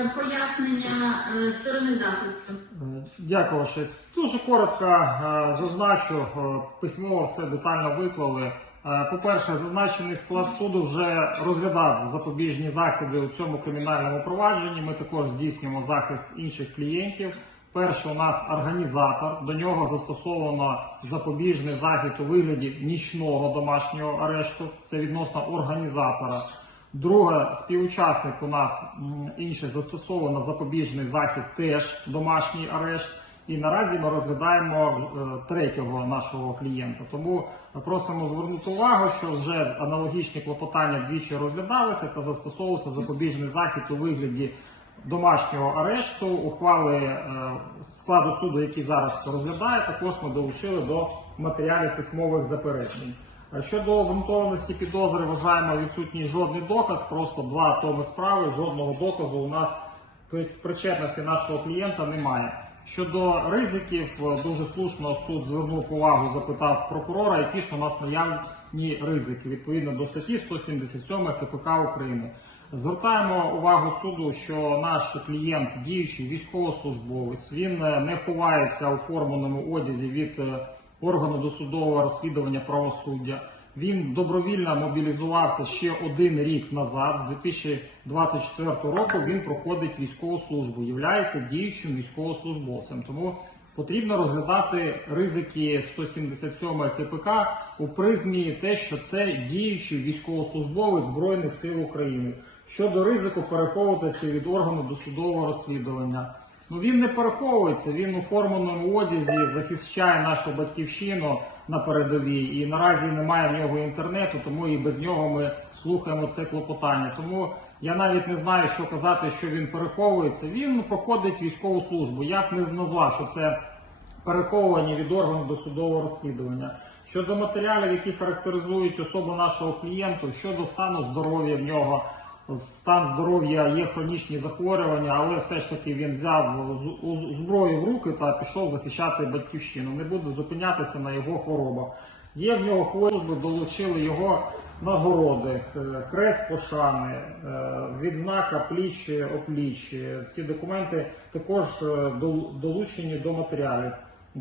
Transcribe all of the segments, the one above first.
е, пояснення е, сторони захисту. Е, Дякую, щось. Дуже коротко зазначу, письмово все детально виклали. По-перше, зазначений склад суду вже розглядав запобіжні заходи у цьому кримінальному провадженні. Ми також здійснюємо захист інших клієнтів. Перше, у нас організатор. До нього застосовано запобіжний захід у вигляді нічного домашнього арешту. Це відносно організатора. Друге, співучасник у нас інший застосовано запобіжний захід, теж домашній арешт. І наразі ми розглядаємо е, третього нашого клієнта. Тому просимо звернути увагу, що вже аналогічні клопотання двічі розглядалися та застосовувався запобіжний захід у вигляді домашнього арешту. Ухвали е, складу суду, які зараз розглядає, також ми долучили до матеріалів письмових заперечень. Щодо обґрунтованості підозри, вважаємо відсутній жодний доказ, просто два томи справи, жодного доказу у нас при причетності нашого клієнта немає. Щодо ризиків, дуже слушно суд звернув увагу, запитав прокурора, які ж у нас наявні ризики відповідно до статті 177 КПК України. Звертаємо увагу суду, що наш клієнт діючий військовослужбовець, він е, не ховається у форменому одязі від е, органу досудового розслідування правосуддя. Він добровільно мобілізувався ще один рік назад, з 2024 року. Він проходить військову службу, являється діючим військовослужбовцем. Тому потрібно розглядати ризики 177 КПК у призмі те, що це діючий військовослужбовець збройних сил України. Щодо ризику переховуватися від органу досудового розслідування. Ну він не переховується, він у форменому одязі захищає нашу батьківщину на передовій. І наразі немає в нього інтернету, тому і без нього ми слухаємо це клопотання. Тому я навіть не знаю, що казати, що він переховується. Він проходить військову службу. Я б не назвав, що це переховування від органу досудового розслідування. Щодо матеріалів, які характеризують особу нашого клієнту, щодо стану здоров'я в нього стан здоров'я є хронічні захворювання, але все ж таки він взяв зброю в руки та пішов захищати батьківщину. Не буде зупинятися на його хворобах. Є в нього хвороби, долучили його нагороди, хрест пошани, е, відзнака пліч опліч. Ці документи також е, долучені до матеріалів.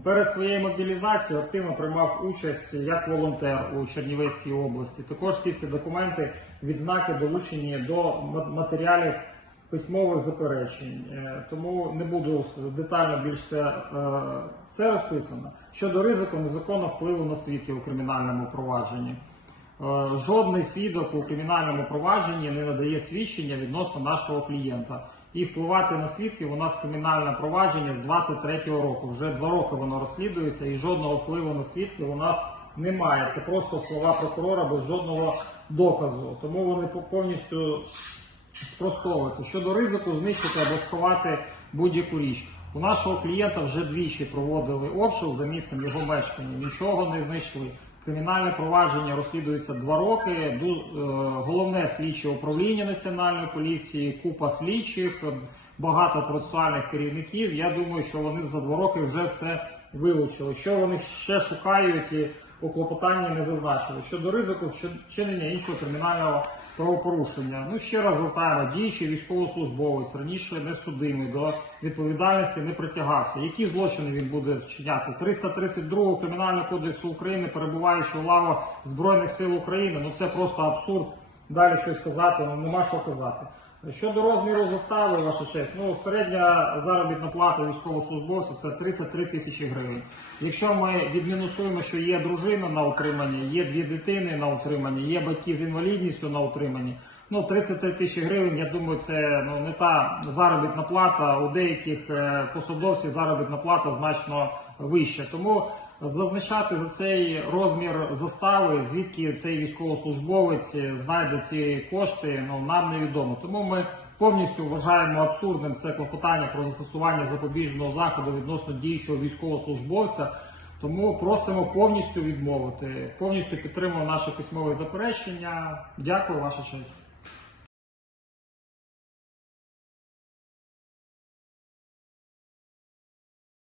Перед своєю мобілізацією активно приймав участь як волонтер у Чернівецькій області. Також всі ці документи, відзнаки долучені до матеріалів письмових заперечень. Е, Тому не буду детально більш все, все розписано. Щодо ризику незаконного впливу на свідків у кримінальному провадженні. Е, Жодний свідок у кримінальному провадженні не надає свідчення відносно нашого клієнта. І впливати на свідків у нас кримінальне провадження з 23-го року. Вже два роки воно розслідується, і жодного впливу на свідків у нас немає. Це просто слова прокурора без жодного доказу. Тому вони повністю спростовуються. Щодо ризику знищити або сховати будь-яку річ. У нашого клієнта вже двічі проводили обшук за місцем його мешкання. Нічого не знайшли. Кримінальне провадження розслідується два роки. Е, Головне слідче управління національної поліції, купа слідчих, багато процесуальних керівників. Я думаю, що вони за два роки вже все вилучили. Що вони ще шукають і у клопотанні не зазначили. Щодо ризику вчинення іншого кримінального правопорушення. Ну ще раз звертаємо, діючий військовослужбовець раніше не судимий, до відповідальності не притягався. Які злочини він буде вчиняти? 332 Кримінального кодексу України, перебуваючи у лавах Збройних сил України. Ну це просто абсурд. Далі щось казати, ну нема що казати. Щодо розміру застави, ваша честь, ну середня заробітна плата військовослужбовця це 33 тисячі гривень. Якщо ми відмінусуємо, що є дружина на утриманні, є дві дитини на утриманні, є батьки з інвалідністю на утриманні. Ну 33 тисячі гривень. Я думаю, це ну не та заробітна плата. У деяких е, посадовців заробітна плата значно вища. Тому зазначати за цей розмір застави, звідки цей військовослужбовець знайде ці кошти, ну нам невідомо. Тому ми повністю вважаємо абсурдним це клопотання про застосування запобіжного заходу відносно діючого військовослужбовця. Тому просимо повністю відмовити, повністю підтримуємо наше письмове заперечення. Дякую, ваша честь.